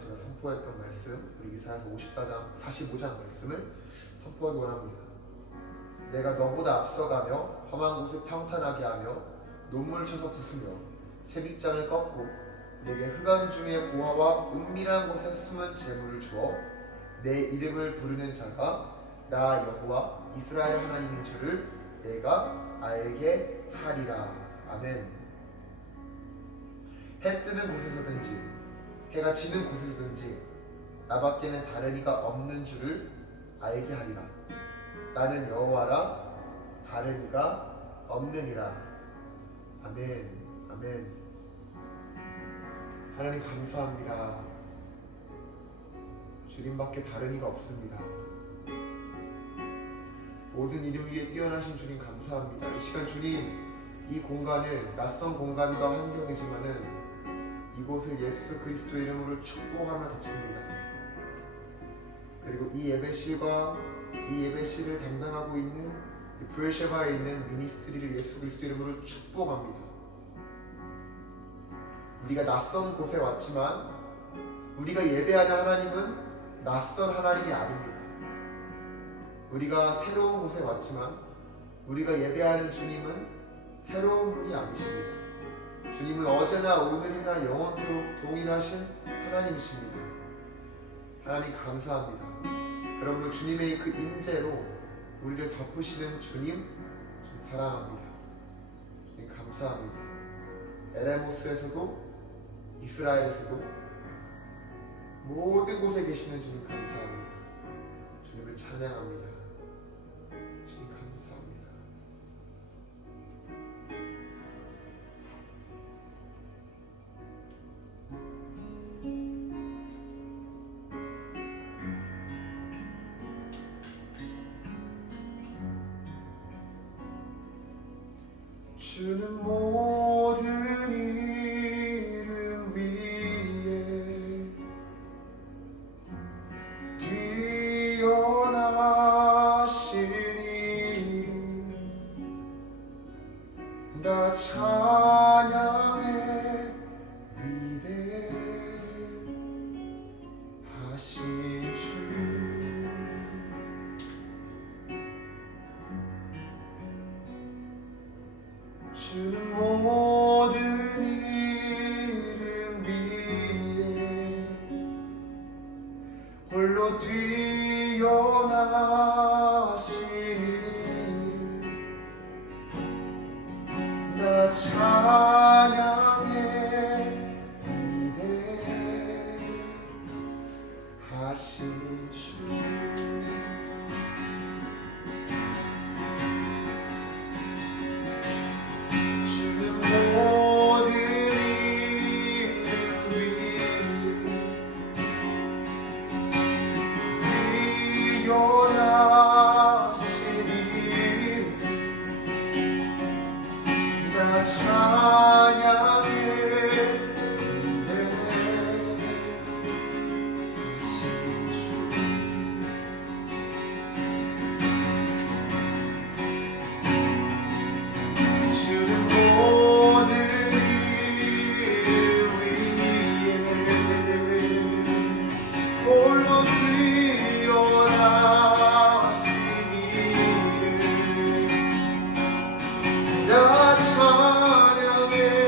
제가 선포했던 말씀, 우리 이사야서 45장 말씀을 선포하기 원합니다. 내가 너보다 앞서가며 험한 곳을 평탄하게 하며 노문을 쳐서 부수며 쇠빗장을 꺾고 내게 흑암 중에 고아와 은밀한 곳에 숨은 재물을 주어 내 이름을 부르는 자가 나 여호와 이스라엘 하나님인 줄을 내가 알게 하리라. 아멘. 해 뜨는 곳에서든지 해가 지는 곳에서든지 나밖에는 다른 이가 없는 줄을 알게 하리라. 나는 여호와라, 다른 이가 없느니라. 아멘. 아멘. 하나님 감사합니다. 주님밖에 다른 이가 없습니다. 모든 이름 위에 뛰어나신 주님 감사합니다. 이 시간 주님, 이 공간을 낯선 공간과 환경이지만은 이곳을 예수 그리스도 이름으로 축복하며 덮습니다. 그리고 이 예배실과 이 예배실을 담당하고 있는 브레쉐바에 있는 미니스트리를 예수 그리스도 이름으로 축복합니다. 우리가 낯선 곳에 왔지만 우리가 예배하는 하나님은 낯선 하나님이 아닙니다. 우리가 새로운 곳에 왔지만 우리가 예배하는 주님은 새로운 분이 아니십니다. 주님은 어제나 오늘이나 영원토록 동일하신 하나님이십니다. 하나님 감사합니다. 그러므로 주님의 그 인재로 우리를 덮으시는 주님 사랑합니다. 주님 감사합니다. 에레모스에서도 이스라엘에서도 모든 곳에 계시는 주님 감사합니다. 주님을 찬양합니다. 주님 감사합니다. 주는 모든 이름 위에 뛰어나신 이름 나 찬양해 위대하신 주 주는 모든 이름 위에 홀로 뛰어나신 이름 나 찬양해 위대하신 주 나 찬양해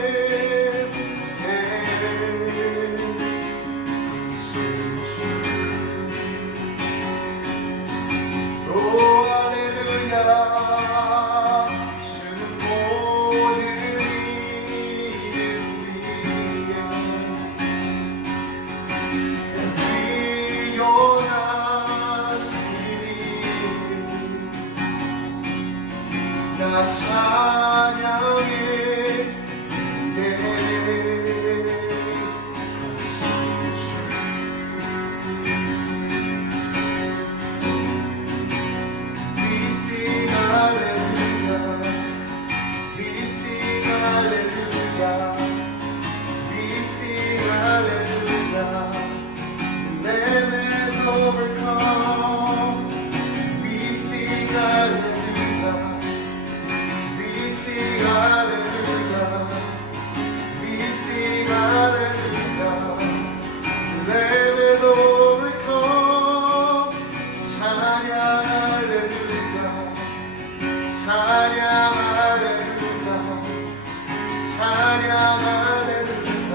찬양 할렐루야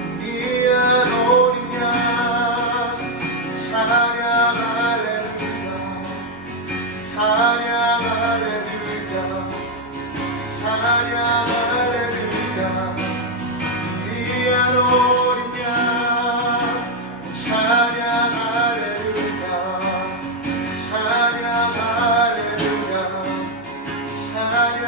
승리한 어린 양 찬양 할렐루야 찬양 할렐루야 찬양 할렐루야 승리한 어린 양 찬양 할렐루야 찬양 할렐루야 찬양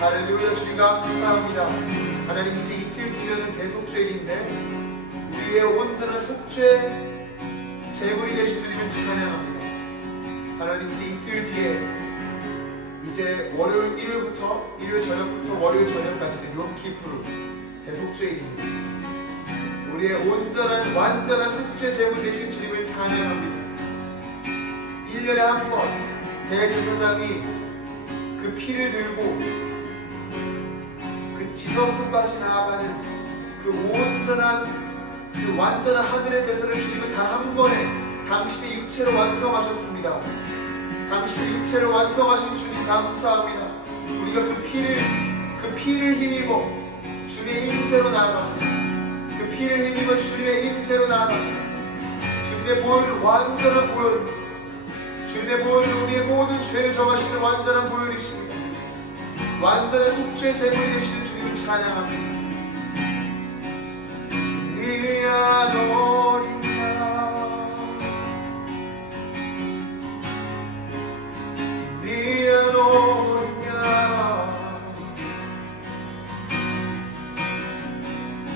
할렐루야 주님과 감사합니다. 하나님 이제 이틀 뒤면은 대속죄일인데 우리의 온전한 속죄 제물이 되신 주님을 찬양합니다. 하나님 이제 이틀 뒤에 이제 월요일 일요일부터 일요일 저녁부터 월요일 저녁까지는 욤키푸르 대속죄일입니다. 우리의 온전한 완전한 속죄 제물 되신 주님을 찬양합니다. 1년에 한 번 대제사장이 그 피를 들고 그 지성소까지 나아가는 그 온전한 그 완전한 하늘의 제사를 주님은 단 한 번에 당신의 육체로 완성하셨습니다. 당신의 육체로 완성하신 주님 감사합니다. 우리가 그 피를 힘입어 주님의 임재로 나아갑니다. 그 피를 힘입어 주님의 임재로 나아갑니다. 주님의 보혈은 완전한 보혈, 주님의 보혈은 우리의 모든 죄를 정하시는 완전한 보혈이십니다. 완전한 속죄 제물이 되시는 주님을 찬양합니다. 승리한 어린 양 승리한 어린 양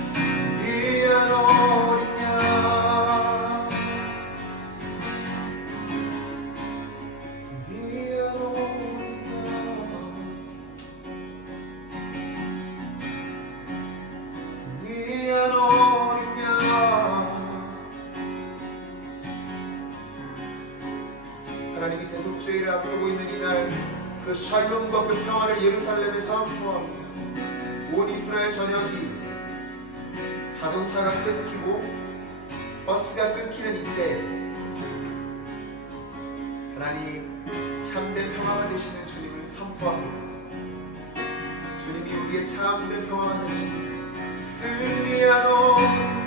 승리한 어린 양 승리한 어린 양 승리한 어린 양 하나님이 대속죄일을 앞두고 있는 이날 그 샬롬과 그 평화를 예루살렘에 선포합니다. 온 이스라엘 전역이 자동차가 끊기고 버스가 끊기는 이때 하나님 참된 평화가 되시는 주님을 선포합니다. 주님이 우리의 참된 평화가 되시는 승리한 어린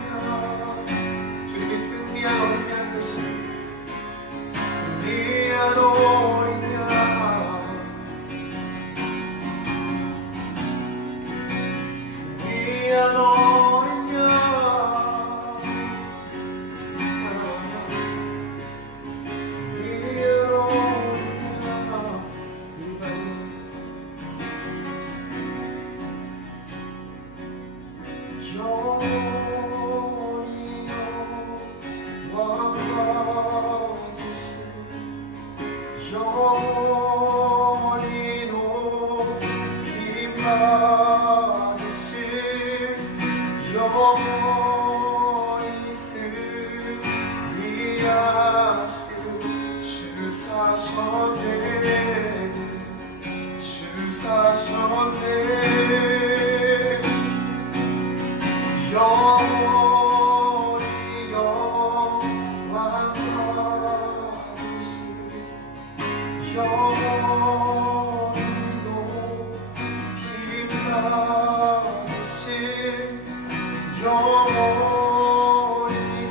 양 주님이 승리한 어린 양 되시는 승리한 어린 양 승리한 어린 양 승리한 어린 양 영원히요 왕과 되신 영원히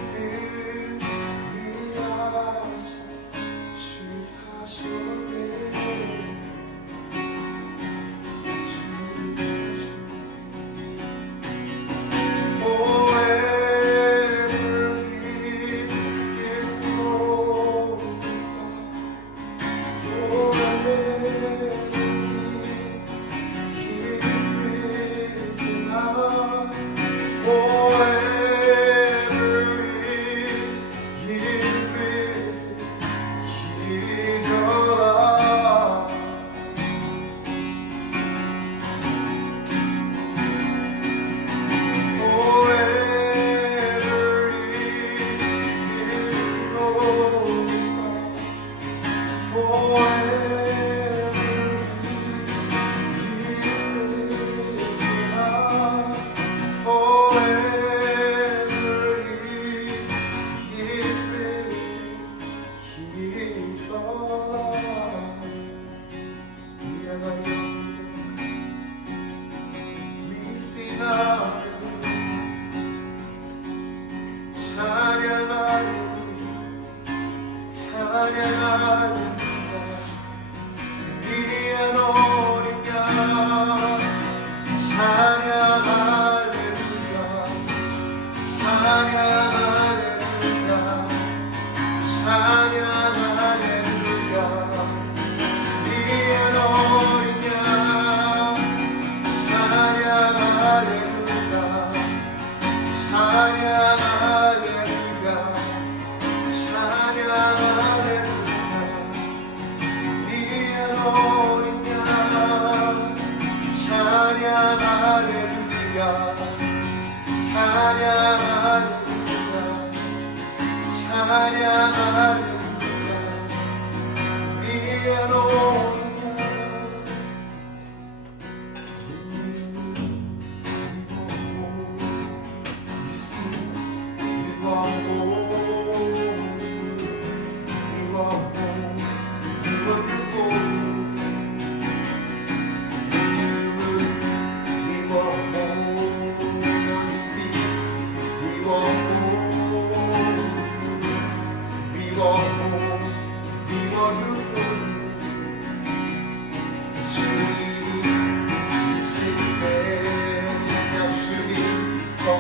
승리하신 주 사셨네. Forever He is glorified. Forever He is risen high. Forever He is risen. He is alive. Forever He is glorified. Forever He is lifted high. Forever He is risen. He is alive. We sing hallelujah. 찬양 할렐루야. 찬양 할렐루야. 승리한 어린 양. 찬양 할렐루야. 찬양 할렐루야. 찬양 할렐루야. 승리한 어린 양. 찬양 할렐루야. 찬양 할렐루야. 찬양 할렐루야. 승리한 어린 양. 찬양 할렐루야. 찬양 할렐루야. 찬양 할렐루야. 승리한 어린 양.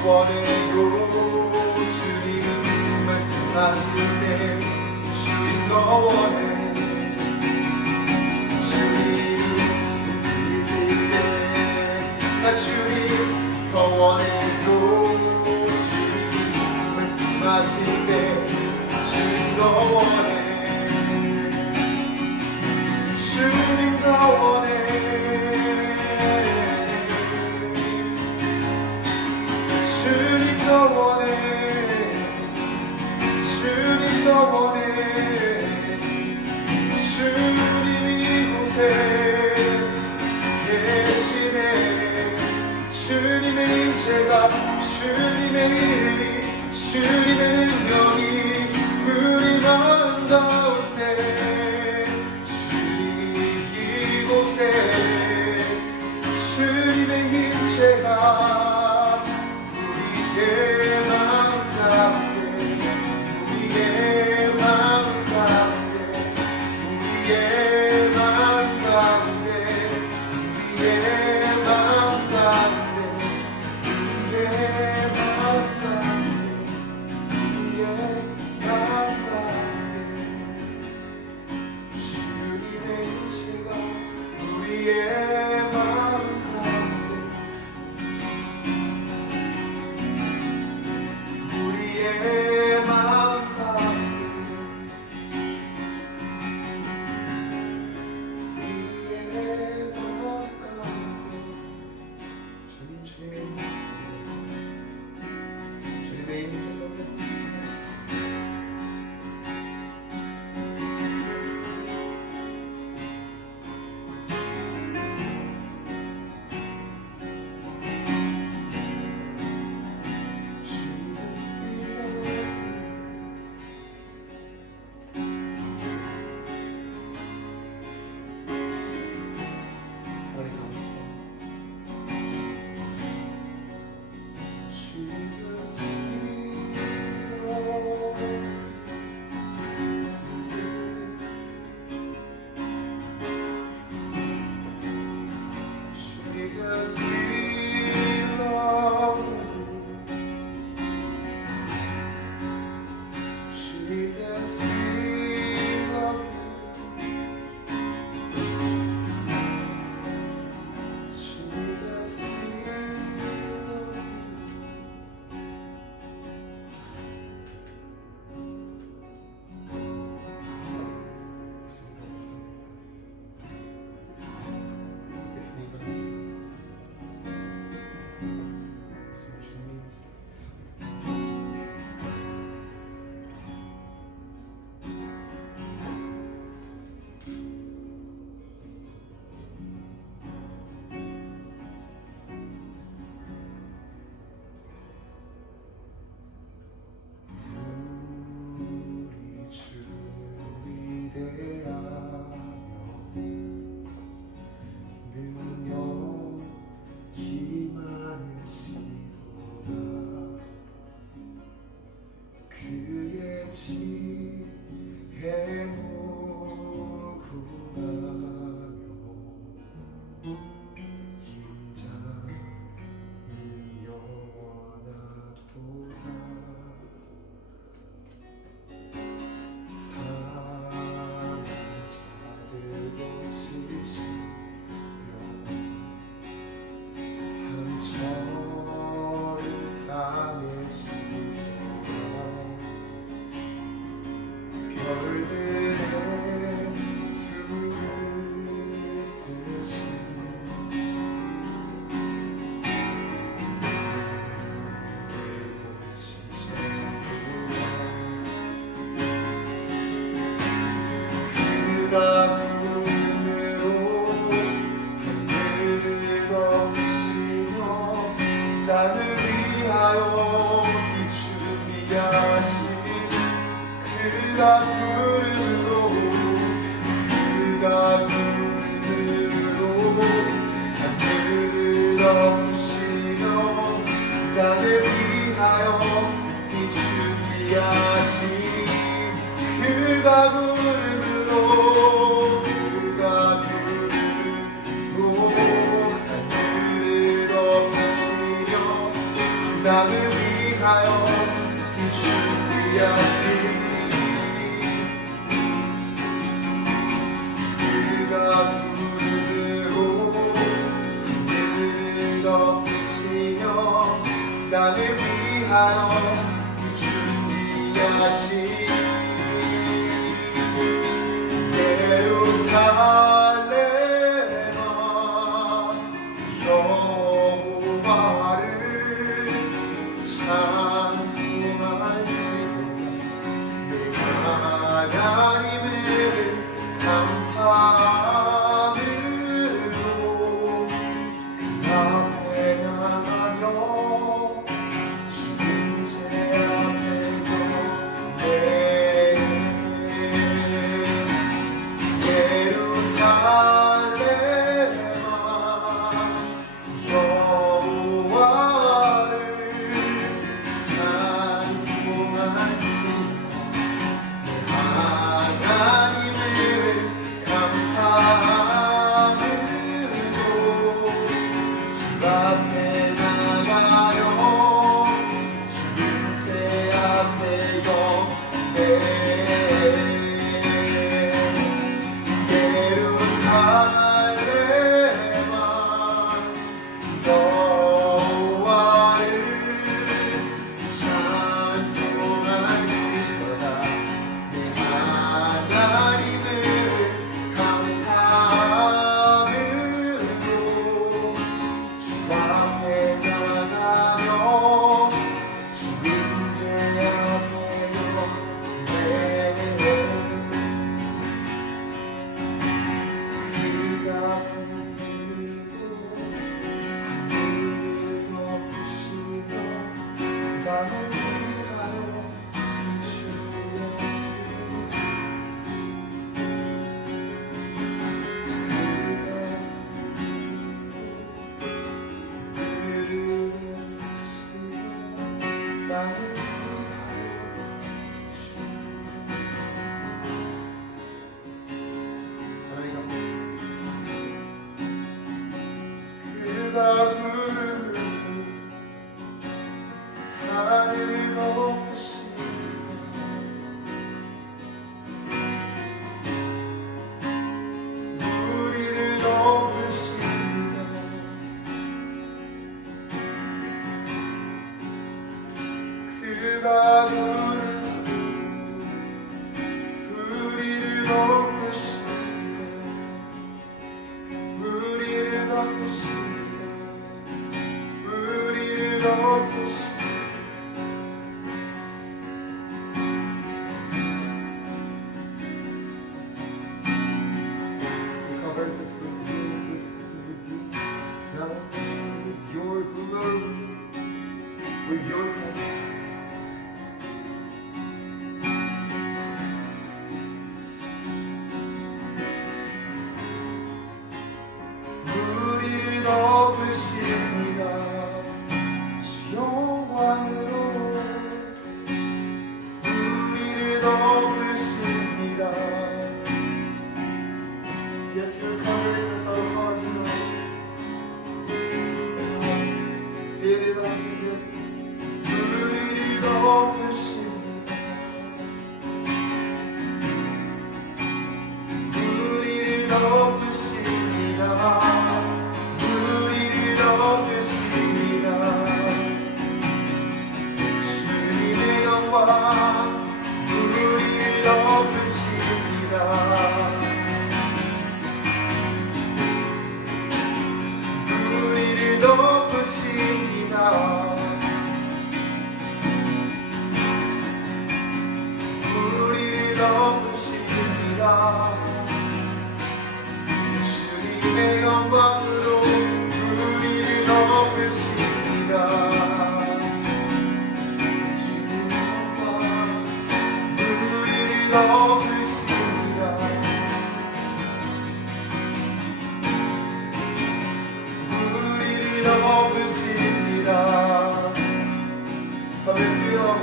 원해도 주님은 말씀하실 때 주님 더 원해. 주님 움직이실 때 나 주님 더 원해도 주님 말씀하실 때 주님 더 원해. 주님 더 원해. 주님 더 원해. 주님 더 원해.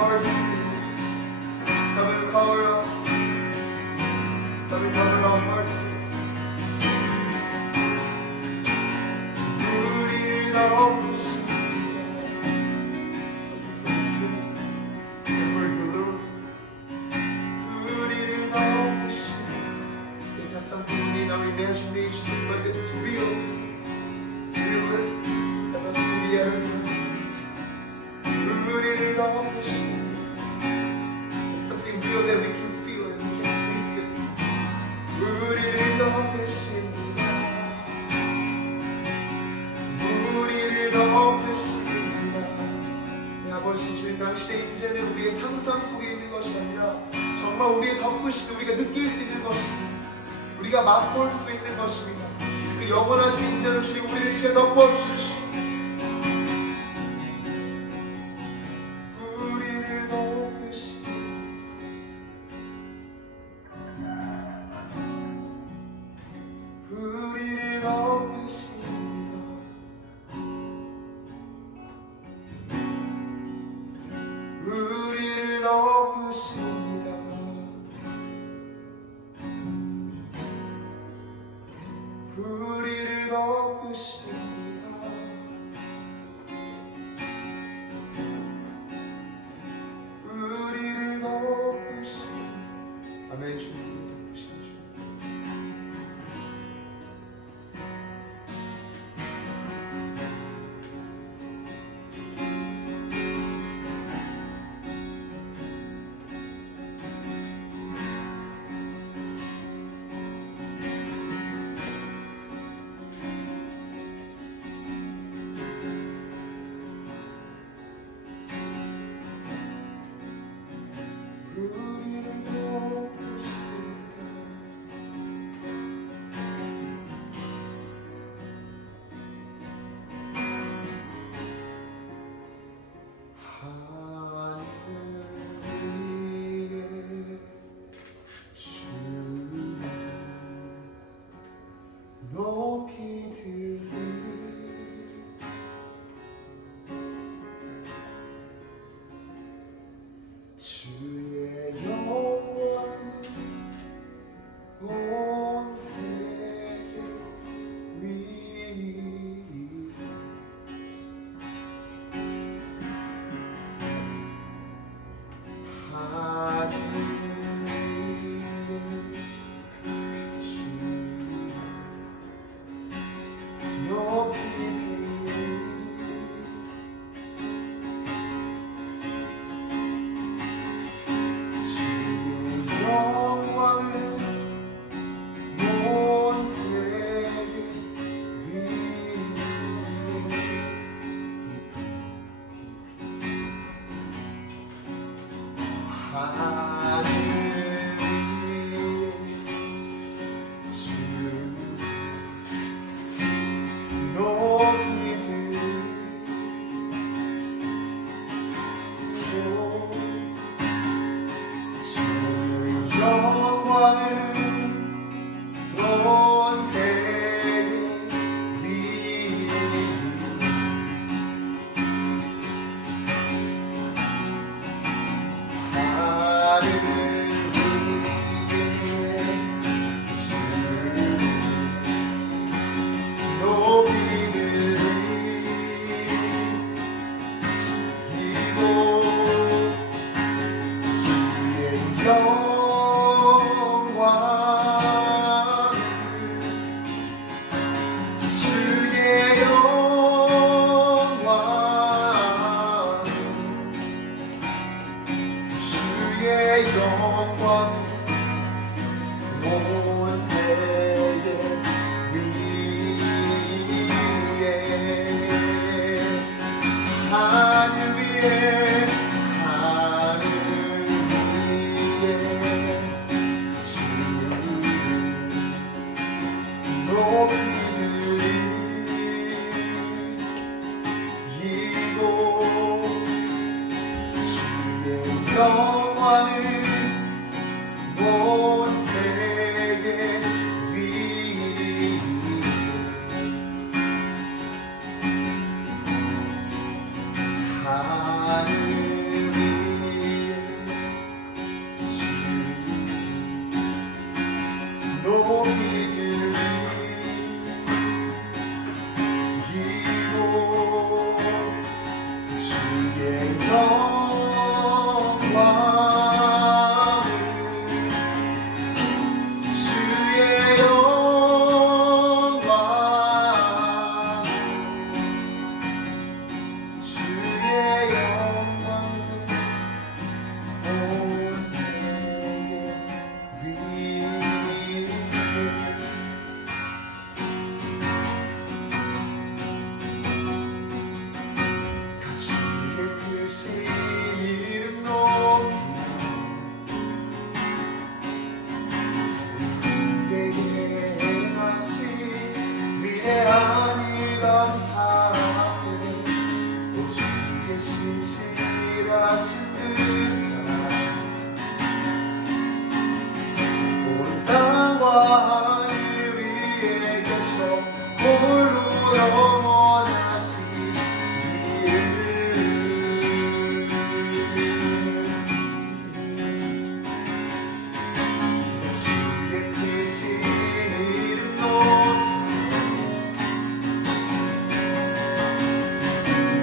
hearts to you. Come and cover us. Come and cover our hearts. 우리를 덮으시고 우리를 덮으시고 It's not something in our imagination, but it's real. It's realistic. It's a city area. 우리를 덮으시고 It's something real that we can feel and we can taste it. 우리를 덮으십니다. 우리를 덮으십니다. 내 아버지 주님, 당신의 인재는 우리의 상상 속에 있는 것이 아니라 정말 우리의 덮으시는 우리가 느낄 수 있는 것입니다. 우리가 맛볼 수 있는 것입니다. 그 영원하신 인재로 주님 우리를 지금 덮어주십시오. 우리를 덮으십니다. 우리를 덮으십니다. 우리를 덮으십니다. 우리를 덮으십니다. 우리를 덮으십니다. 아멘. 주님 덮으시죠. 우리를 덮으십니다. 하늘 위에 주님 높이 들리 주의 영광은 온 세계 위 하늘 위에 주님 높이 들리 영광은 온 세계 위에 하늘 위에 주 높이 위대한 일 감사하세 주께 신실하신 그 사랑 온 땅과 하늘 위에 계셔 홀로 영원하신 주의 크신 이름도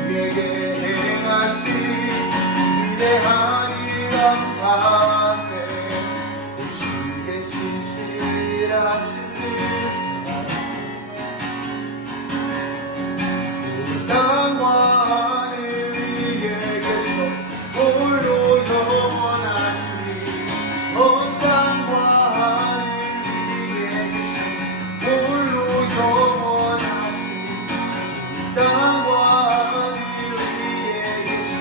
우리에게 행하신 위대한 일 감사하세 주의 신실하신 그 사랑 땅과 하늘 위에 계셔 홀로 영원하시니 온 땅과 하늘 위에 계셔 홀로 영원하시니 땅과 하늘 위에 계셔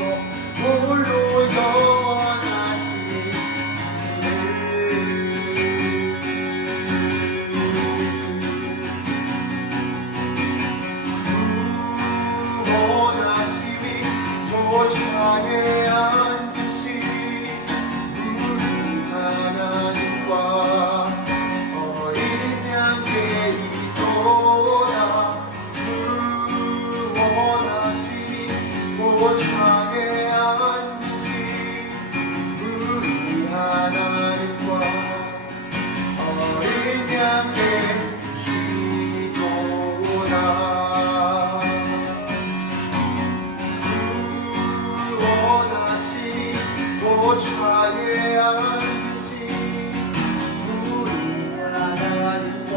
홀로 영원하시니 구원하심이 보좌에 앉으신 우리 하나님과 어린 양께 있도다 구원하심이 보좌에 앉으신 우리 하나님과 어린 양께 있도다 보좌에 앉으신 우리 하나님과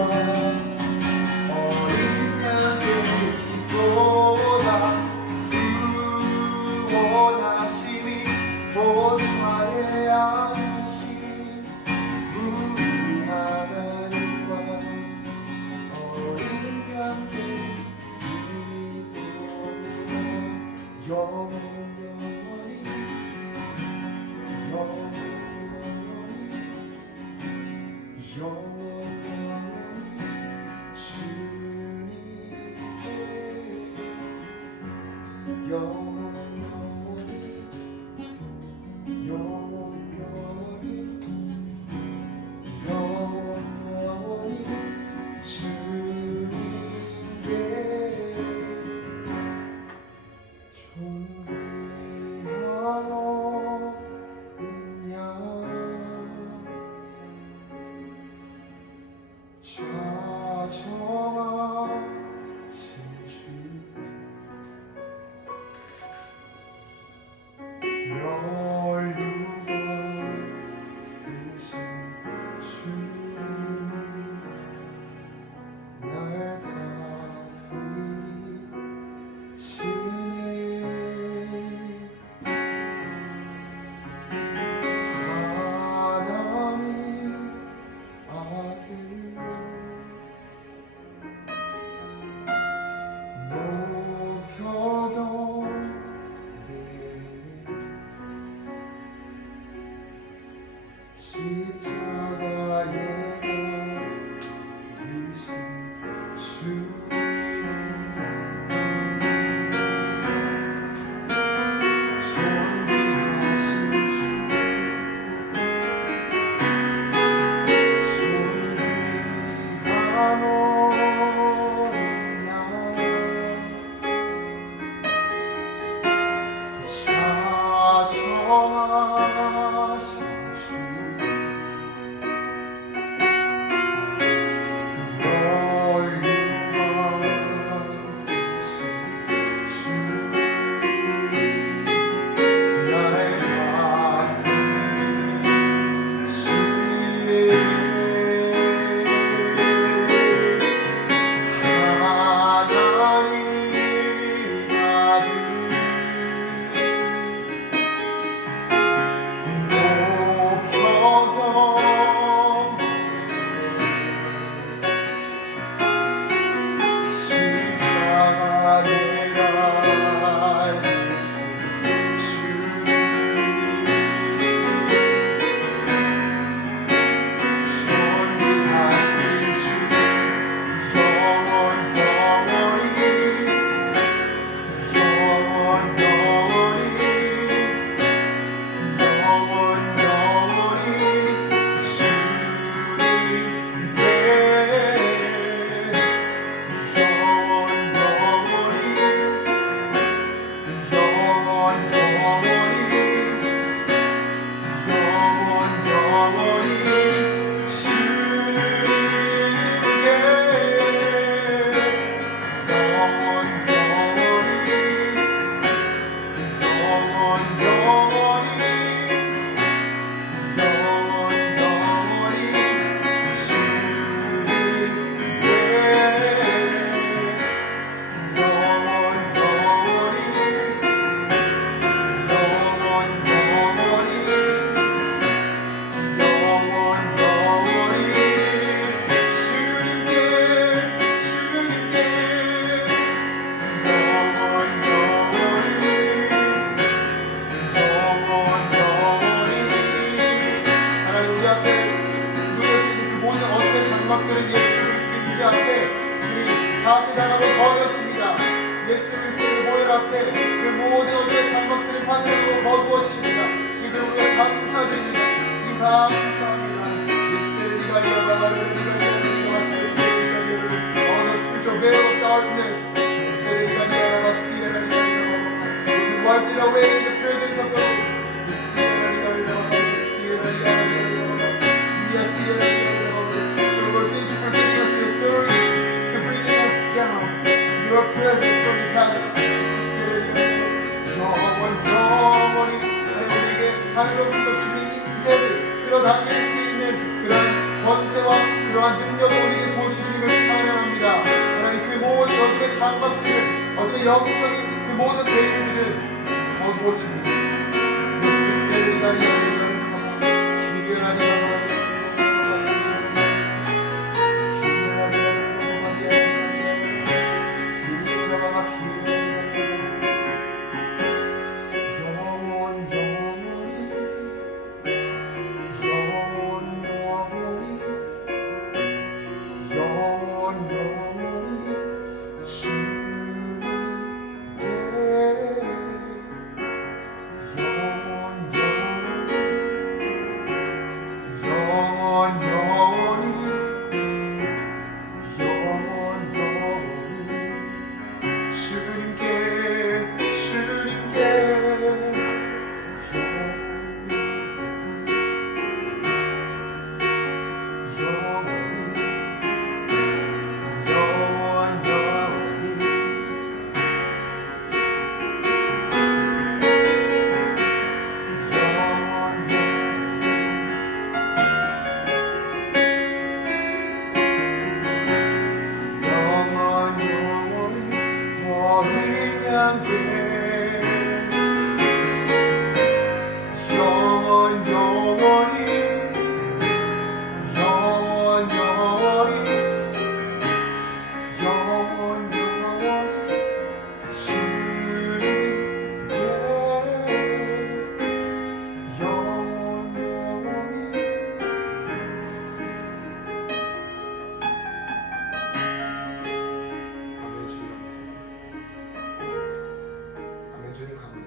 어린 양께 있도다 구원하심이 보좌에 앉으신 우리 하나님과 어린 양께 있도다 영원히 주님께 영원히 주님께 존귀하노 좌정하신 주 파쇄당하고 거두어집니다. 예수 그리스도의 보혈 앞에 그 모든 어둠의 장막들을 파쇄하고 거두어집니다. 주님 우리가 감사드립니다. 주님 감사합니다. All the spiritual veil of darkness will be wiped away in the presence of the Lord. So Lord, thank you for giving us the authority to bring us down in your presence from the heaven. 영원히 우리에게 하늘로부터 주님 임재를 끌어당길 수 있는 그러한 권세와 그러한 능력을 우리에게 부으신 주님을 찬양합니다. 하나님 그 모든 어둠의 장막들은 어둠의 영적인 그 모든 베일들은 거두어집니다.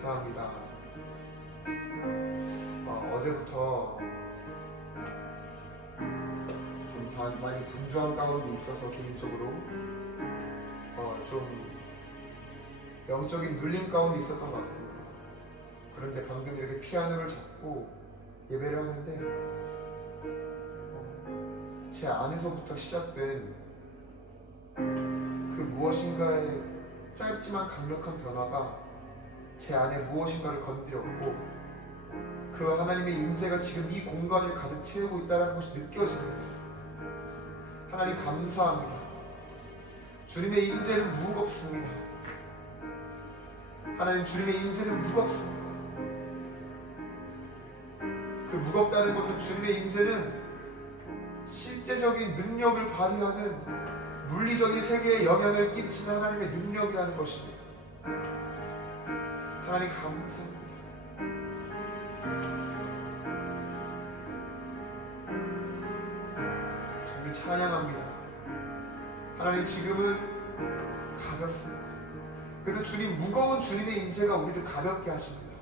감사합니다. 어제부터 좀 많이 분주한 가운데 있어서 개인적으로 좀 영적인 눌림 가운데 있었던 것 같습니다. 그런데 방금 이렇게 피아노를 잡고 예배를 하는데 제 안에서부터 시작된 그 무엇인가의 짧지만 강력한 변화가 제 안에 무엇인가를 건드렸고 그 하나님의 임재가 지금 이 공간을 가득 채우고 있다는 것이 느껴집니다. 하나님 감사합니다. 주님의 임재는 무겁습니다. 하나님 주님의 임재는 무겁습니다. 그 무겁다는 것은 주님의 임재는 실제적인 능력을 발휘하는 물리적인 세계에 영향을 끼치는 하나님의 능력이라는 것입니다. 하나님 감사합니다. 주님을 찬양합니다. 하나님 지금은 가볍습니다. 그래서 주님 무거운 주님의 임재가 우리를 가볍게 하십니다.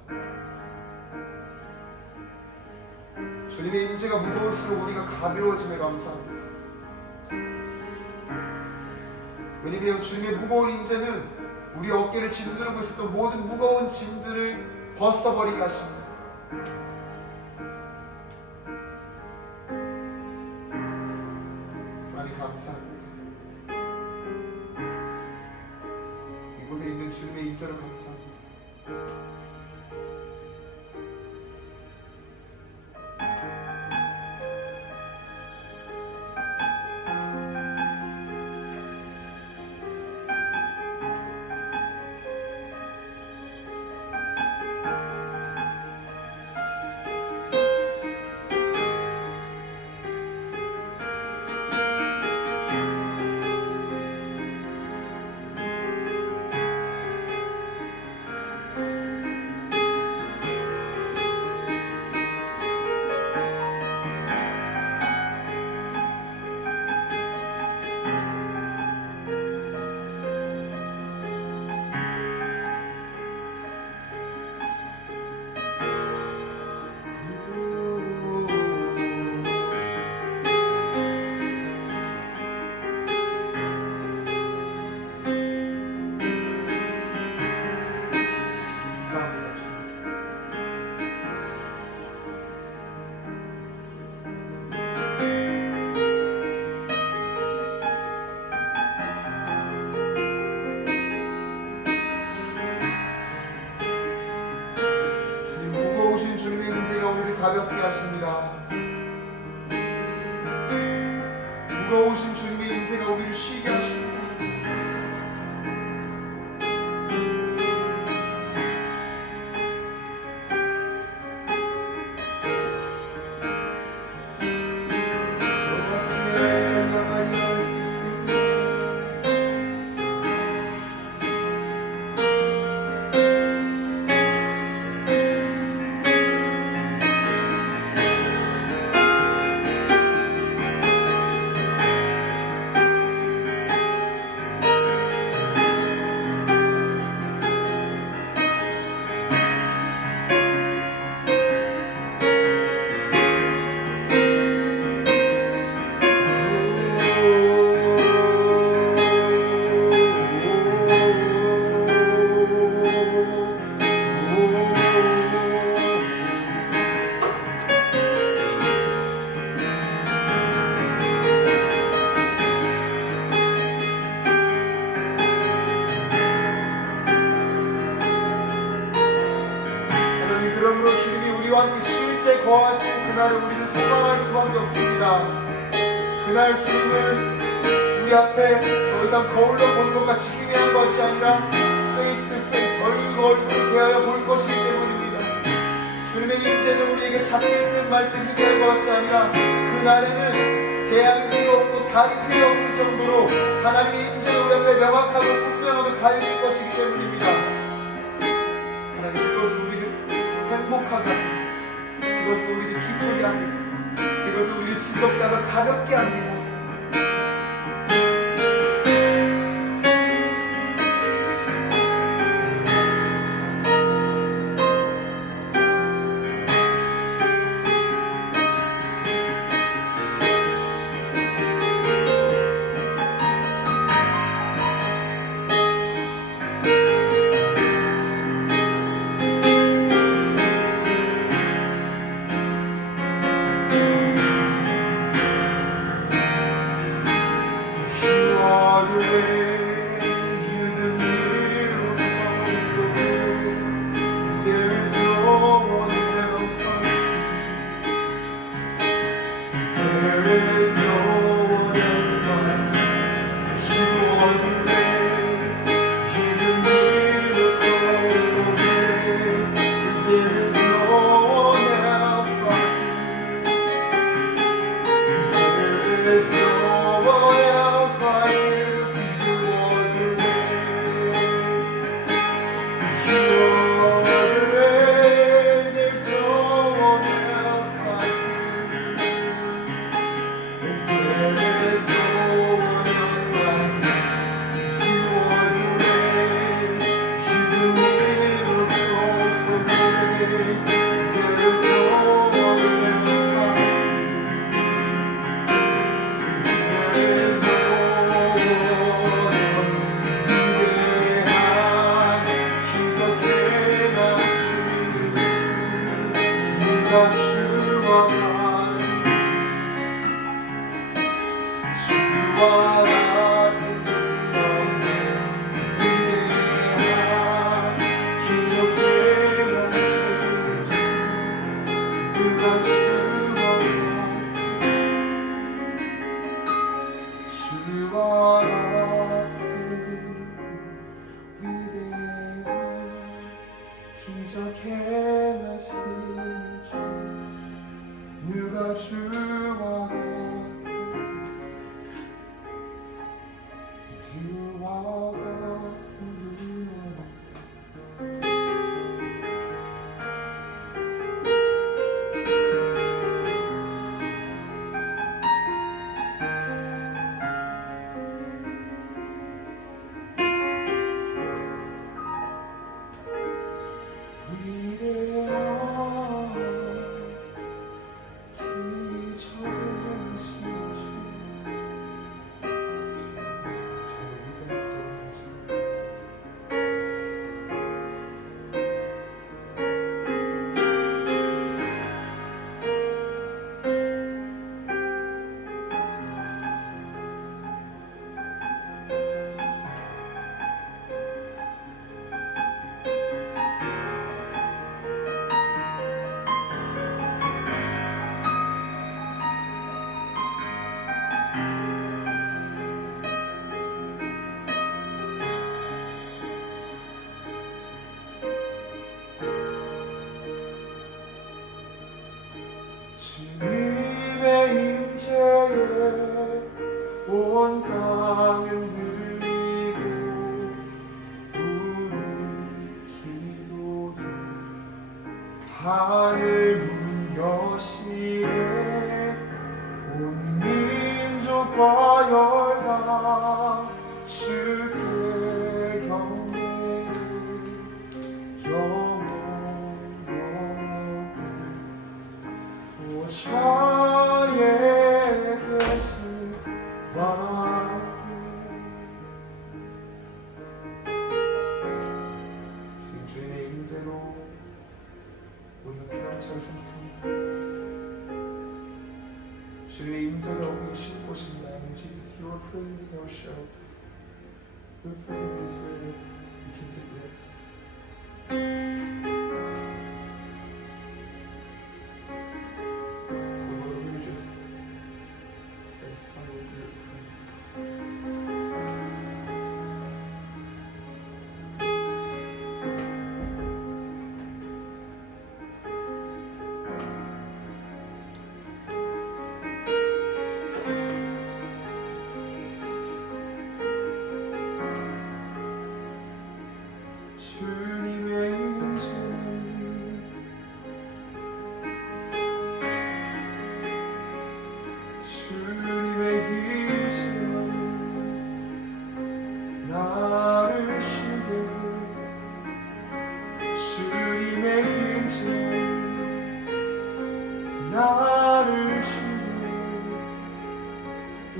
주님의 임재가 무거울수록 우리가 가벼워짐에 감사합니다. 왜냐하면 주님의 무거운 임재는 우리 어깨를 짓누르고 있었던 모든 무거운 짐들을 벗어버리게 하십니다. 하나님 감사합니다. 이곳에 있는 주님의 임재로 감사합니다. 가볍게 하십니다. 무거우신 주님의 임재가 우리를 쉬게 하십니다. 그러므로 주님이 우리와 함께 실제 거하실 그날을 우리는 소망할 수밖에 없습니다. 그날 주님은 우리 앞에 더 이상 거울로 보는 것 같이 희미한 것이 아니라 페이스 투 페이스, 얼굴과 얼굴을 대하여 볼 것이기 때문입니다. 주님의 임재는 우리에게 잡힐 듯 말 듯 희미한 것이 아니라 그날에는 대학이 필요 없고 달이 필요 없을 정도로 하나님의 임재는 우리 앞에 명확하고 분명하게 밝힐 것이기 때문입니다. 하나님, 그것은 우리를 행복하게 합니다. 그것은 우리를 기쁘게 합니다. 그것은 우리를 즐겁게 하고 가볍게 합니다. 기적의 온 땅은 들리고 우리 기도도 하늘 문 여시네. 온 민족과 열방 주께 경배해 영원히 보좌에 계신 왕께. 지금 주님의 임재로 우리가 피난처를 삼습니다. 주님의 임재가 우리의 쉴 곳입니다. And Jesus, your presence is our shelter. Your presence is where we can take rest. So Lord, we just satisfy with your presence. 주님의 임재는 주님의 임재는 나를 쉬게 해. 주님의 임재는 나를 쉬게 해.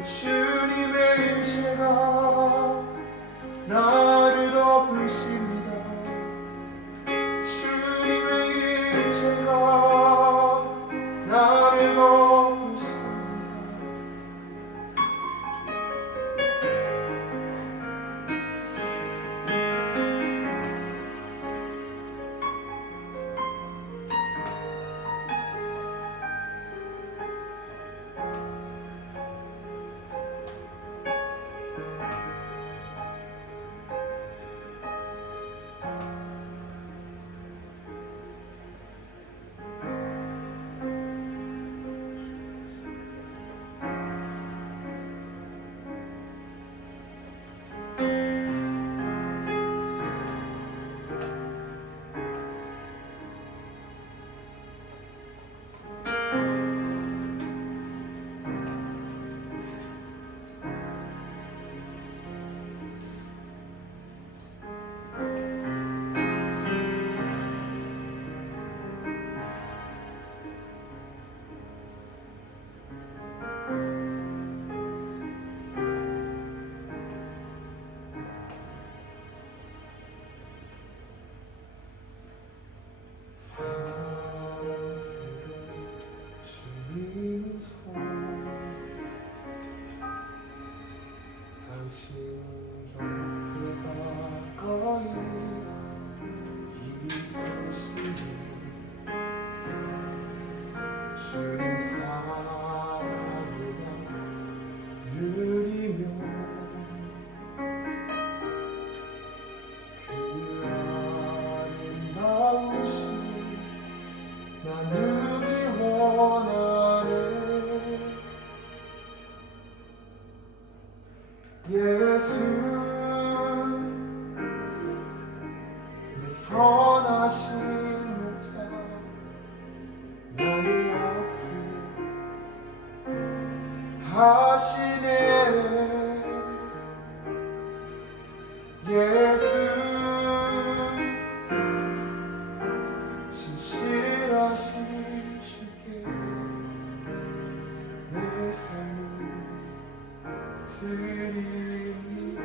주님의 임재가 나를 덮으십니다. 주님의 임재가 나를 덮으십니다. 주님 사랑을 누리며 그 아름다우신 나누기 원하네. 예수 내 선하신 목자 나의 앞에 하시네. 예수 신실하신 주께 내 삶을 드립니다.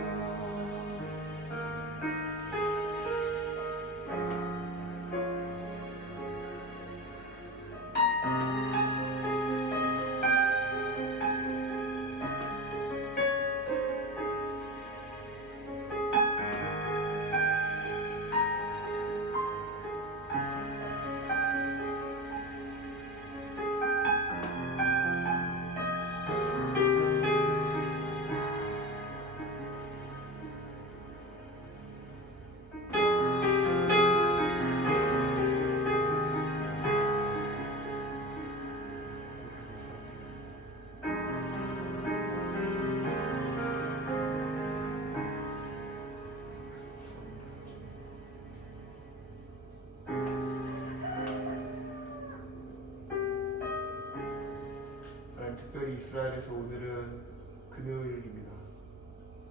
이스라엘에서 오늘은 금요일입니다.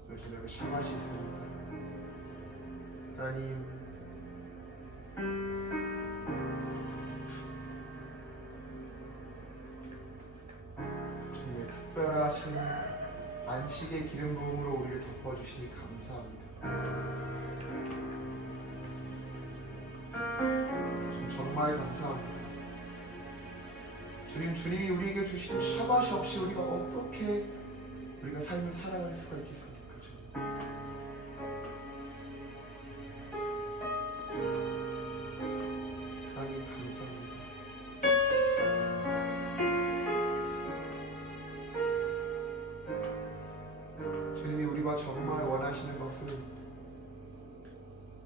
오늘 저녁에 샤밧이 있습니다. 하나님, 주님의 특별하신 안식의 기름 부음으로 우리를 덮어주시니 감사합니다. 정말 감사합니다. 주님이 우리에게 주신 샤밧이 없이 우리가 어떻게 우리가 삶을 살아갈 수가 있겠습니까? 주님. 하나님 감사합니다. 주님이 우리와 정말 원하시는 것은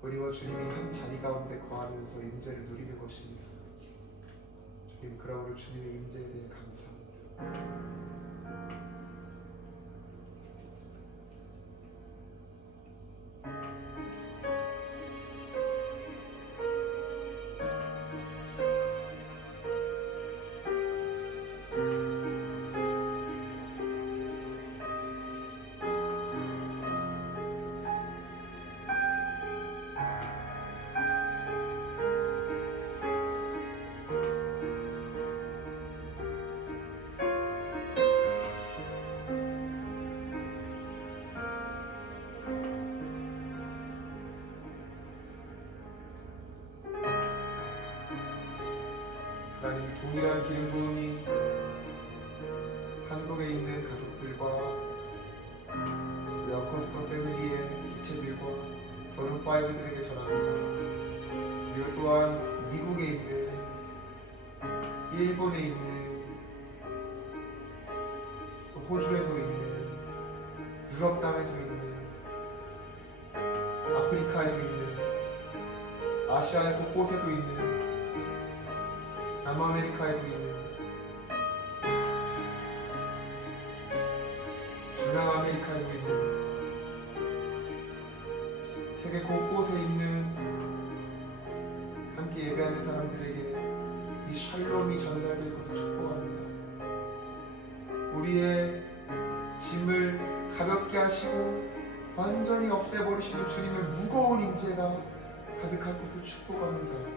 우리와 주님이 한 자리 가운데 거하면서 임재를 누리는 것입니다. 주님, 그러므로 주님의 임재에 대해 감사합니다. 하나님, 동일한 기름 부음이 한국에 있는 가족들과 우리 어커스터 패밀리의 지체들과 결혼 파이브들에게 전합니다. 그리고 또한 미국에 있는, 일본에 있는, 또 호주에도 있는, 유럽 땅에도 있는, 아프리카에도 있는, 아시아의 곳곳에도 있는, 남아메리카에도 있는, 중앙아메리카에도 있는, 세계 곳곳에 있는 함께 예배하는 사람들에게 이 샬롬이 전달될 것을 축복합니다. 우리의 짐을 가볍게 하시고 완전히 없애버리시는 주님의 무거운 임재가 가득할 것을 축복합니다.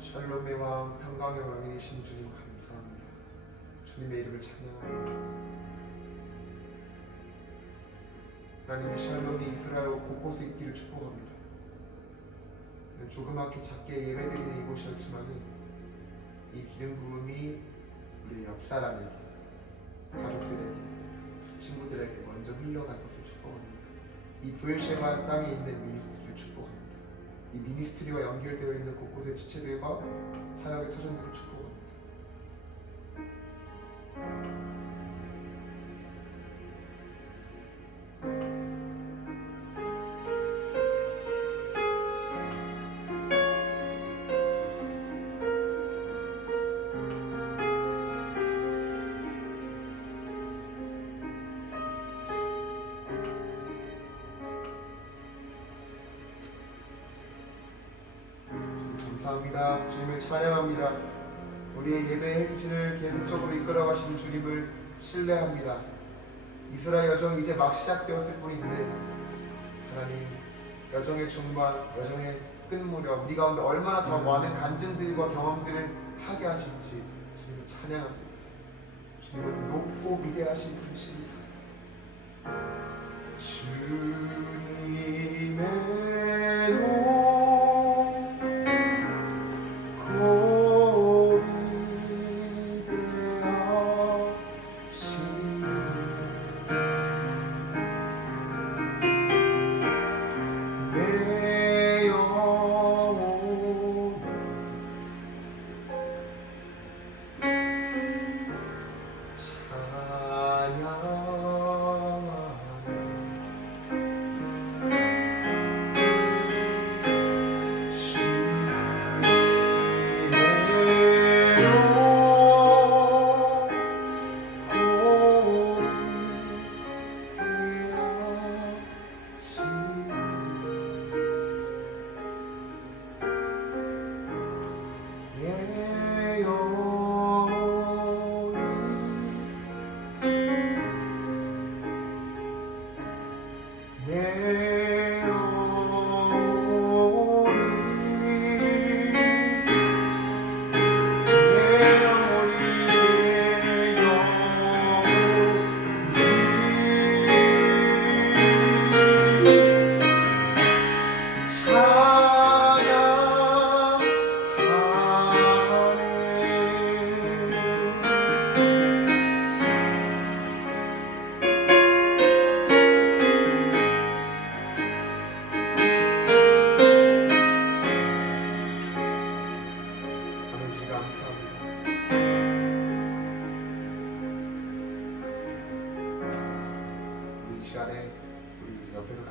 샬롬의 왕, 평강의 왕이신 주님 감사합니다. 주님의 이름을 찬양합니다. 하나님, 이 샬롬이 이스라엘 곳곳에 있기를 축복합니다. 조그맣게 작게 예배드리는 이곳이었지만 이 기름 부음이 우리 옆 사람에게, 가족들에게, 친구들에게 먼저 흘러갈 것을 축복합니다. 이 부엘셰바 땅에 있는 미니스트리를 축복합니다. 이 미니스트리와 연결되어 있는 곳곳의 지체들과 사역의 터전들을 축복합니다. 감사합니다. 주님을 찬양합니다. 우리의 예배 행진을 계속적으로 이끌어가시는 주님을 신뢰합니다. 이스라엘 여정이 이제 막 시작되었을 뿐인데 하나님, 여정의 중반, 여정의 끝무렵 우리 가운데 얼마나 더 많은 간증들과 경험들을 하게 하실지 주님을 찬양합니다. 주님은 높고 위대하신 분이십니다. 주님의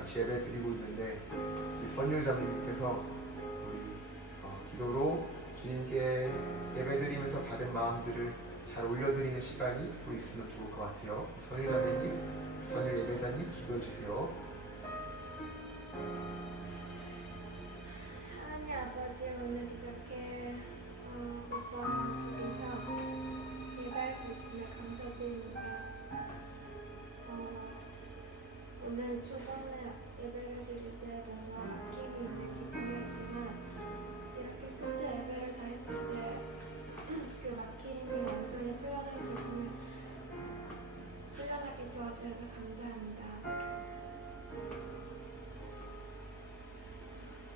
같이 예배 드리고 있는데 우리 선율자매님께서 우리 기도로 주님께 예배 드리면서 받은 마음들을 잘 올려드리는 시간이 또 있으면 좋을 것 같아요. 선율자매님, 선율 예배자님 기도해 주세요. 하나님 아버지, 오늘 이렇게 오빠 저기서 예배할 수 있으며 감사드립니다. 오늘 초반에 예배를 드릴 때 뭔가 막힘이 있는 기분이었지만 이렇게 끝에 예배를 다 했을 때 그 막힘이 완전히 풀려나게 도와주셔서 감사합니다.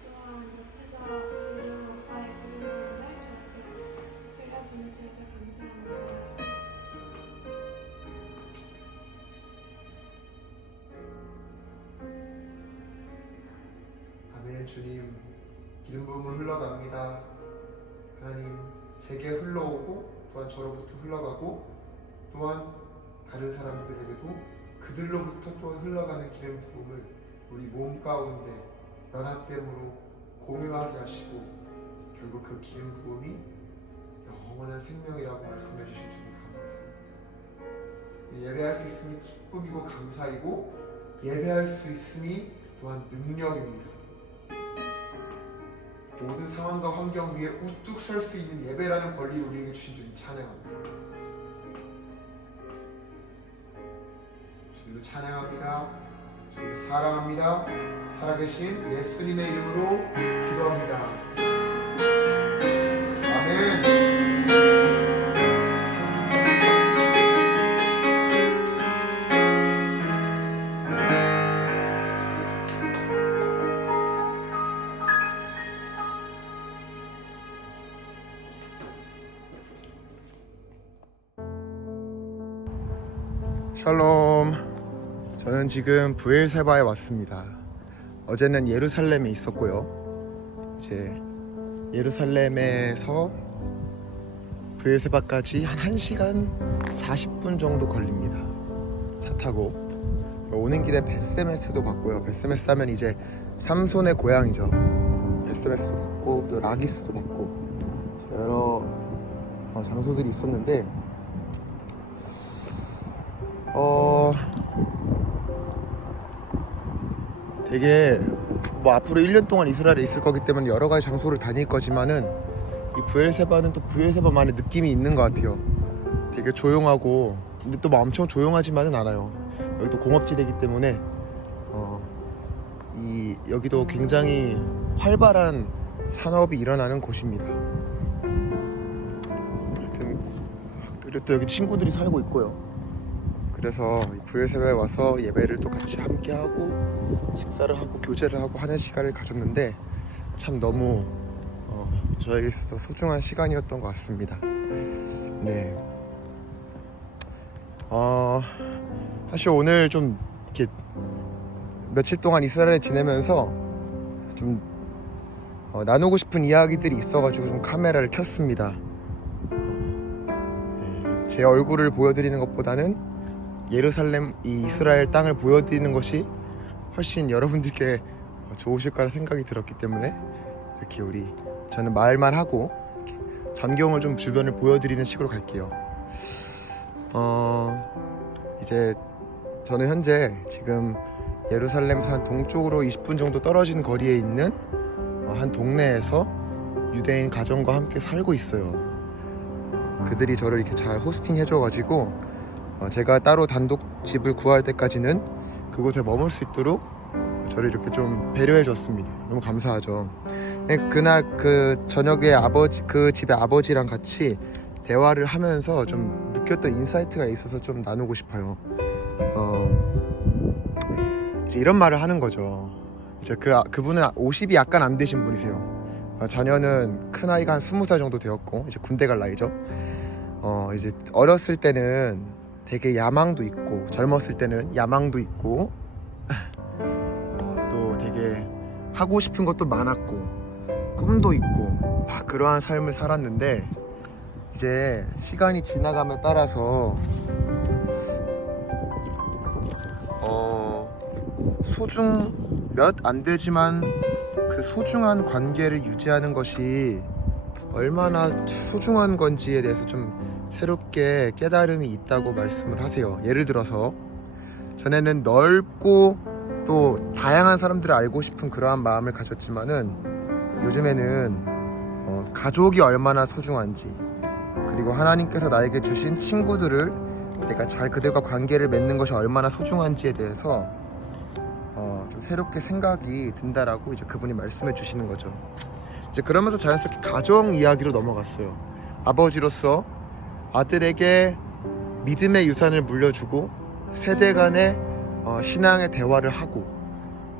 또한 옆에서 들리는 오빠의 그림을 저에게 흘려보내주셔서 감사합니다. 아멘. 주님, 기름 부음을 흘러갑니다. 하나님, 제게 흘러오고 또한 저로부터 흘러가고 또한 다른 사람들에게도 그들로부터 또한 흘러가는 기름 부음을 우리 몸 가운데 연합됨으로 공유하게 하시고 결국 그 기름 부음이 영원한 생명이라고 말씀해 주신 주님 감사합니다. 예배할 수 있음이 기쁨이고 감사이고 예배할 수 있음이 또한 능력입니다. 모든 상황과 환경 위에 우뚝 설 수 있는 예배라는 권리를 우리에게 주신 주님 찬양합니다. 주님을 찬양합니다. 주님을 사랑합니다. 살아계신 예수님의 이름으로 기도합니다. 아멘. 샬롬. 저는 지금 브엘세바에 왔습니다. 어제는 예루살렘에 있었고요. 이제 예루살렘에서 브엘세바까지 한 1시간 40분 정도 걸립니다. 차 타고. 오는 길에 베세메스도 봤고요. 베세메스 하면 이제 삼손의 고향이죠. 베세메스도 봤고 또 라기스도 봤고 여러 장소들이 있었는데 되게 뭐 앞으로 1년 동안 이스라엘에 있을 거기 때문에 여러 가지 장소를 다닐 거지만은 이 브엘세바는 또 브엘세바만의 느낌이 있는 것 같아요. 되게 조용하고 근데 또 막 엄청 조용하지만은 않아요. 여기 또 공업지대이기 때문에 여기도 굉장히 활발한 산업이 일어나는 곳입니다. 하여튼 그리고 또 여기 친구들이 살고 있고요. 그래서 브엘세바에 와서 예배를 또 같이 함께 하고 식사를 하고 교제를 하고 하는 시간을 가졌는데 참 너무 저에게 있어서 소중한 시간이었던 것 같습니다. 네. 사실 오늘 좀 이렇게 며칠 동안 이스라엘에 지내면서 좀 나누고 싶은 이야기들이 있어가지고 좀 카메라를 켰습니다. 제 얼굴을 보여드리는 것보다는 예루살렘, 이 이스라엘 땅을 보여드리는 것이 훨씬 여러분들께 좋으실 거라 생각이 들었기 때문에 이렇게 저는 말만 하고 이렇게 전경을 좀 주변을 보여드리는 식으로 갈게요. 이제 저는 현재 지금 예루살렘에서 한 동쪽으로 20분 정도 떨어진 거리에 있는 한 동네에서 유대인 가정과 함께 살고 있어요. 그들이 저를 이렇게 잘 호스팅 해줘가지고 제가 따로 단독 집을 구할 때까지는 그곳에 머물 수 있도록 저를 이렇게 좀 배려해 줬습니다. 너무 감사하죠. 그날 그 저녁에 그 집의 아버지랑 같이 대화를 하면서 좀 느꼈던 인사이트가 있어서 좀 나누고 싶어요. 이제 이런 말을 하는 거죠. 이제 그분은 50이 약간 안 되신 분이세요. 자녀는 큰 아이가 한 20살 정도 되었고 이제 군대 갈 나이죠. 이제 어렸을 때는 되게 야망도 있고 젊었을 때는 야망도 있고 또 되게 하고 싶은 것도 많았고 꿈도 있고 그러한 삶을 살았는데 이제 시간이 지나감에 따라서 몇 안 되지만 그 소중한 관계를 유지하는 것이 얼마나 소중한 건지에 대해서 좀 새롭게 깨달음이 있다고 말씀을 하세요. 예를 들어서 전에는 넓고 또 다양한 사람들을 알고 싶은 그러한 마음을 가졌지만은 요즘에는 가족이 얼마나 소중한지, 그리고 하나님께서 나에게 주신 친구들을 내가 잘 그들과 관계를 맺는 것이 얼마나 소중한지에 대해서 좀 새롭게 생각이 든다라고 이제 그분이 말씀해 주시는 거죠. 이제 그러면서 자연스럽게 가정 이야기로 넘어갔어요. 아버지로서 아들에게 믿음의 유산을 물려주고 세대 간의 신앙의 대화를 하고,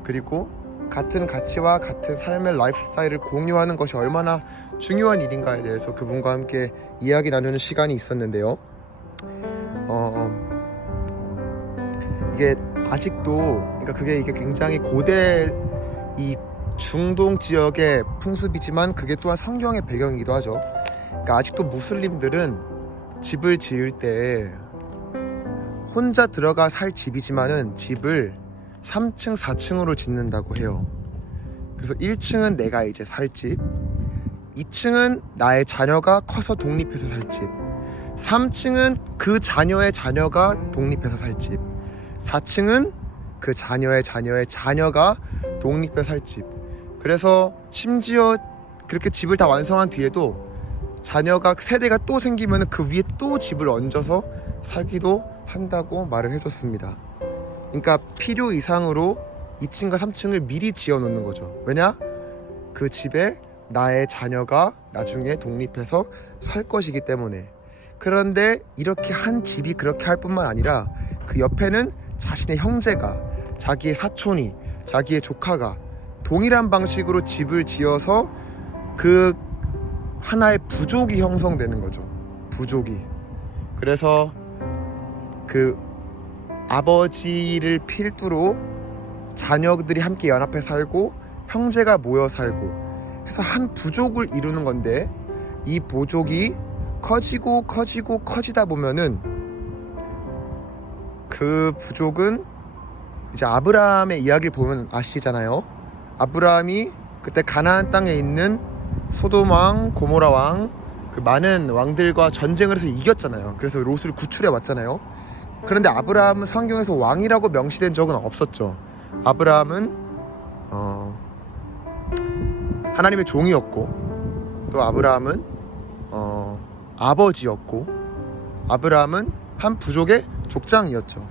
그리고 같은 가치와 같은 삶의 라이프 스타일을 공유하는 것이 얼마나 중요한 일인가에 대해서 그분과 함께 이야기 나누는 시간이 있었는데요. 이게 아직도, 그러니까 이게 굉장히 고대 이 중동 지역의 풍습이지만 그게 또한 성경의 배경이기도 하죠. 그러니까 아직도 무슬림들은 집을 지을 때 혼자 들어가 살 집이지만은 집을 3층, 4층으로 짓는다고 해요. 그래서 1층은 내가 이제 살 집, 2층은 나의 자녀가 커서 독립해서 살 집, 3층은 그 자녀의 자녀가 독립해서 살 집, 4층은 그 자녀의 자녀의 자녀가 독립해서 살 집. 그래서 심지어 그렇게 집을 다 완성한 뒤에도 자녀가 세대가 또 생기면 그 위에 또 집을 얹어서 살기도 한다고 말을 해줬습니다. 그러니까 필요 이상으로 2층과 3층을 미리 지어 놓는 거죠. 왜냐? 그 집에 나의 자녀가 나중에 독립해서 살 것이기 때문에. 그런데 이렇게 한 집이 그렇게 할 뿐만 아니라 그 옆에는 자신의 형제가, 자기의 사촌이, 자기의 조카가 동일한 방식으로 집을 지어서 그 하나의 부족이 형성되는 거죠. 부족이. 그래서 그 아버지를 필두로 자녀들이 함께 연합해 살고 형제가 모여 살고 해서 한 부족을 이루는 건데, 이 부족이 커지다 보면은 그 부족은 이제 아브라함의 이야기를 보면 아시잖아요. 아브라함이 그때 가나안 땅에 있는 소돔 왕, 고모라 왕, 그 많은 왕들과 전쟁을 해서 이겼잖아요. 그래서 롯을 구출해 왔잖아요. 그런데 아브라함은 성경에서 왕이라고 명시된 적은 없었죠. 아브라함은 하나님의 종이었고, 또 아브라함은 아버지였고, 아브라함은 한 부족의 족장이었죠.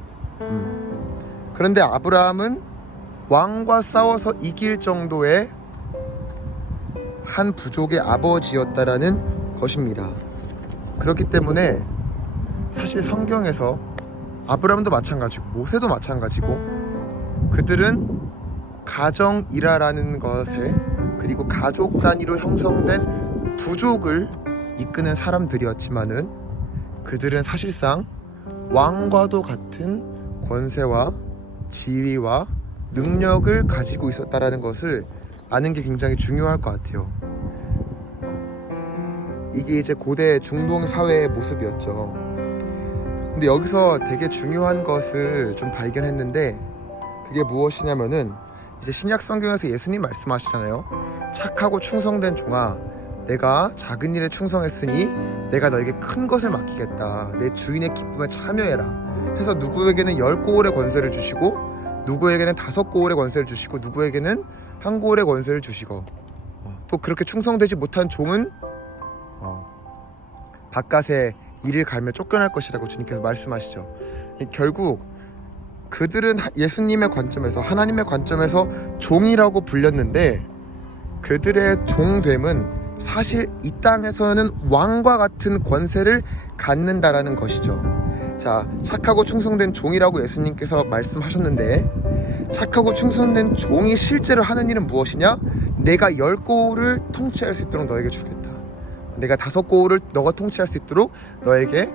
그런데 아브라함은 왕과 싸워서 이길 정도의 한 부족의 아버지였다라는 것입니다. 그렇기 때문에 사실 성경에서 아브라함도 마찬가지고 모세도 마찬가지고 그들은 가정 일화라는 것에, 그리고 가족 단위로 형성된 부족을 이끄는 사람들이었지만은 그들은 사실상 왕과도 같은 권세와 지위와 능력을 가지고 있었다라는 것을 아는 게 굉장히 중요할 것 같아요. 이게 이제 고대 중동 사회의 모습이었죠. 근데 여기서 되게 중요한 것을 좀 발견했는데, 그게 무엇이냐면은 이제 신약 성경에서 예수님 말씀하시잖아요. 착하고 충성된 종아, 내가 작은 일에 충성했으니 내가 너에게 큰 것을 맡기겠다. 내 주인의 기쁨에 참여해라. 해서 누구에게는 10고울의 권세를 주시고, 누구에게는 5고울의 권세를 주시고, 누구에게는 1고울의 권세를 주시고, 또 그렇게 충성되지 못한 종은 바깥에 일을 갈며 쫓겨날 것이라고 주님께서 말씀하시죠. 결국 그들은 예수님의 관점에서, 하나님의 관점에서 종이라고 불렸는데, 그들의 종됨은 사실 이 땅에서는 왕과 같은 권세를 갖는다라는 것이죠. 자, 착하고 충성된 종이라고 예수님께서 말씀하셨는데, 착하고 충성된 종이 실제로 하는 일은 무엇이냐? 내가 10고울을 통치할 수 있도록 너에게 주겠다. 내가 5고울을 너가 통치할 수 있도록 너에게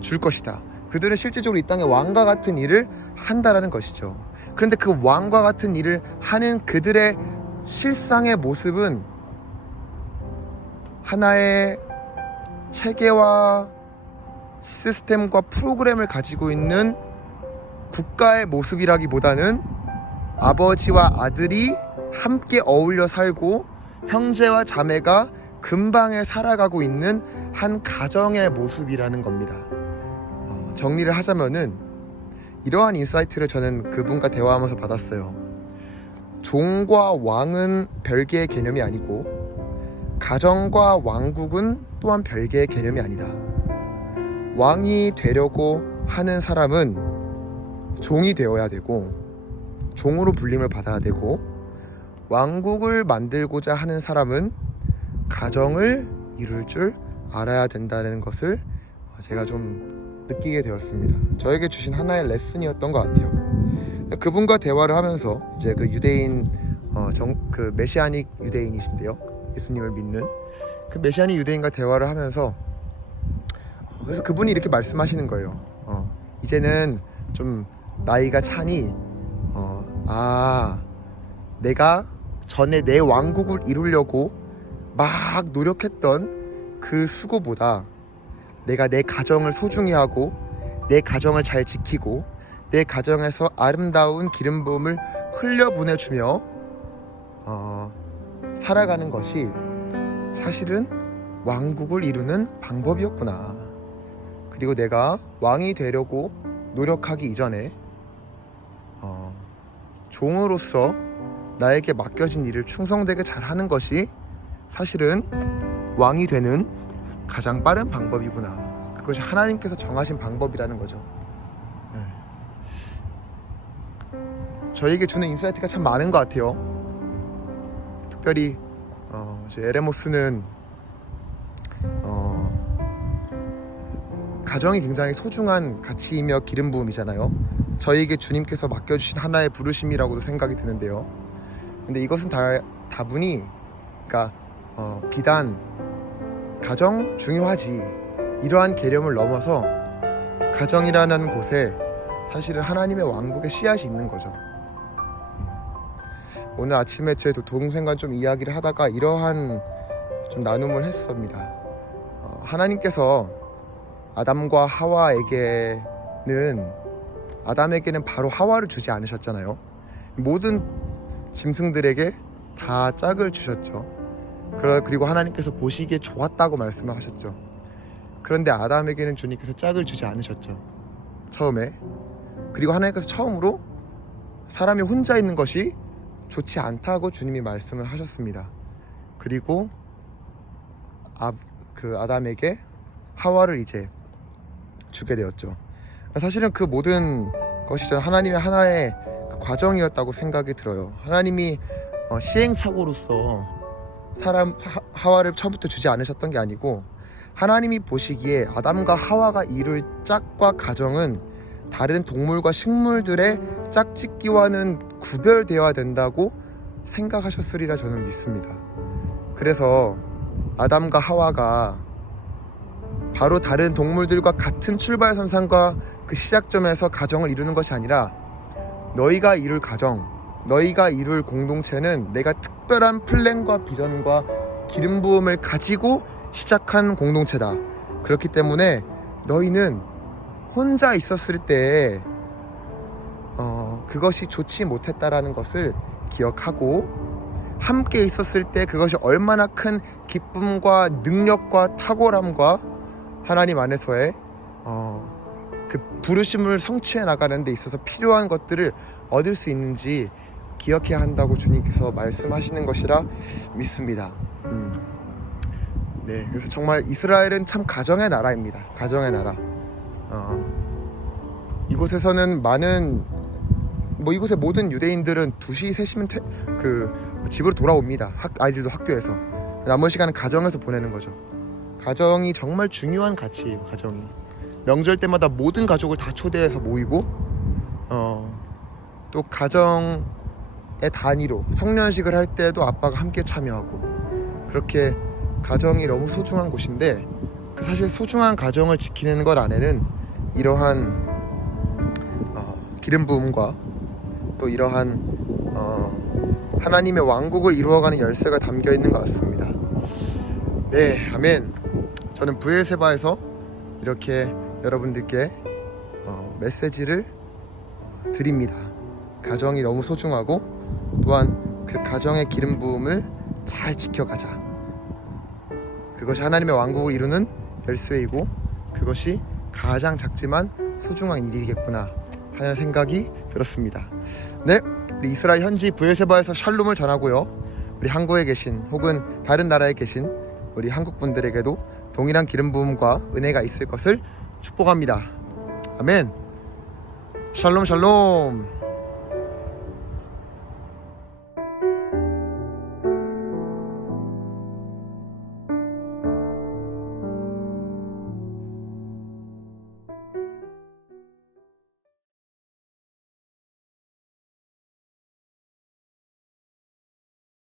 줄 것이다. 그들은 실질적으로 이 땅에 왕과 같은 일을 한다라는 것이죠. 그런데 그 왕과 같은 일을 하는 그들의 실상의 모습은 하나의 체계와 시스템과 프로그램을 가지고 있는 국가의 모습이라기보다는 아버지와 아들이 함께 어울려 살고 형제와 자매가 근방에 살아가고 있는 한 가정의 모습이라는 겁니다. 정리를 하자면은 이러한 인사이트를 저는 그분과 대화하면서 받았어요. 종과 왕은 별개의 개념이 아니고 가정과 왕국은 또한 별개의 개념이 아니다. 왕이 되려고 하는 사람은 종이 되어야 되고 종으로 불림을 받아야 되고, 왕국을 만들고자 하는 사람은 가정을 이룰 줄 알아야 된다는 것을 제가 좀 느끼게 되었습니다. 저에게 주신 하나의 레슨이었던 것 같아요. 그분과 대화를 하면서 이제 그 유대인 그 메시아닉 유대인이신데요, 예수님을 믿는 그 메시아닉 유대인과 대화를 하면서 그래서 그분이 이렇게 말씀하시는 거예요. 이제는 좀 나이가 차니 내가 전에 내 왕국을 이루려고 막 노력했던 그 수고보다 내가 내 가정을 소중히 하고 내 가정을 잘 지키고 내 가정에서 아름다운 기름 부음을 흘려보내주며 살아가는 것이 사실은 왕국을 이루는 방법이었구나. 그리고 내가 왕이 되려고 노력하기 이전에 종으로서 나에게 맡겨진 일을 충성되게 잘하는 것이 사실은 왕이 되는 가장 빠른 방법이구나. 그것이 하나님께서 정하신 방법이라는 거죠. 저에게 주는 인사이트가 참 많은 것 같아요. 특별히 제 에레모스는 가정이 굉장히 소중한 가치이며 기름 부음이잖아요. 저에게 주님께서 맡겨주신 하나의 부르심이라고도 생각이 드는데요. 근데 이것은 다분히 그러니까 비단 가정 중요하지 이러한 개념을 넘어서 가정이라는 곳에 사실은 하나님의 왕국의 씨앗이 있는 거죠. 오늘 아침에 제 동생과 좀 이야기를 하다가 이러한 좀 나눔을 했습니다. 하나님께서 아담과 하와에게는 바로 하와를 주지 않으셨잖아요. 모든 짐승들에게 다 짝을 주셨죠. 그리고 하나님께서 보시기에 좋았다고 말씀을 하셨죠. 그런데 아담에게는 주님께서 짝을 주지 않으셨죠, 처음에. 그리고 하나님께서 처음으로 사람이 혼자 있는 것이 좋지 않다고 주님이 말씀을 하셨습니다. 그리고 그 아담에게 하와를 이제 주게 되었죠. 사실은 그 모든 것이 하나님의 하나의 그 과정이었다고 생각이 들어요. 하나님이 시행착오로서 하와를 처음부터 주지 않으셨던 게 아니고, 하나님이 보시기에 아담과 하와가 이룰 짝과 가정은 다른 동물과 식물들의 짝짓기와는 구별되어야 된다고 생각하셨으리라 저는 믿습니다. 그래서 아담과 하와가 바로 다른 동물들과 같은 출발선상과 그 시작점에서 가정을 이루는 것이 아니라, 너희가 이룰 가정, 너희가 이룰 공동체는 내가 특별한 플랜과 비전과 기름 부음을 가지고 시작한 공동체다. 그렇기 때문에 너희는 혼자 있었을 때 그것이 좋지 못했다라는 것을 기억하고, 함께 있었을 때 그것이 얼마나 큰 기쁨과 능력과 탁월함과 하나님 안에서의 그 부르심을 성취해 나가는 데 있어서 필요한 것들을 얻을 수 있는지 기억해야 한다고 주님께서 말씀하시는 것이라 믿습니다. 네, 그래서 정말 이스라엘은 참 가정의 나라입니다. 가정의 나라. 이곳에서는 이곳의 모든 유대인들은 2시, 3시면 집으로 돌아옵니다. 아이들도 학교에서. 남은 시간은 가정에서 보내는 거죠. 가정이 정말 중요한 가치예요. 가정이 명절 때마다 모든 가족을 다 초대해서 모이고, 또 가정의 단위로 성년식을 할 때도 아빠가 함께 참여하고, 그렇게 가정이 너무 소중한 곳인데, 사실 소중한 가정을 지키는 것 안에는 이러한 기름 부음과 또 이러한 하나님의 왕국을 이루어가는 열쇠가 담겨 있는 것 같습니다. 네, 아멘. 저는 부엘세바에서 이렇게 여러분들께 메시지를 드립니다. 가정이 너무 소중하고 또한 그 가정의 기름 부음을 잘 지켜가자. 그것이 하나님의 왕국을 이루는 열쇠이고 그것이 가장 작지만 소중한 일이겠구나 하는 생각이 들었습니다. 네, 우리 이스라엘 현지 브엘세바에서 샬롬을 전하고요. 우리 한국에 계신 혹은 다른 나라에 계신 우리 한국 분들에게도 동일한 기름 부음과 은혜가 있을 것을 축복합니다. 아멘. 샬롬 샬롬.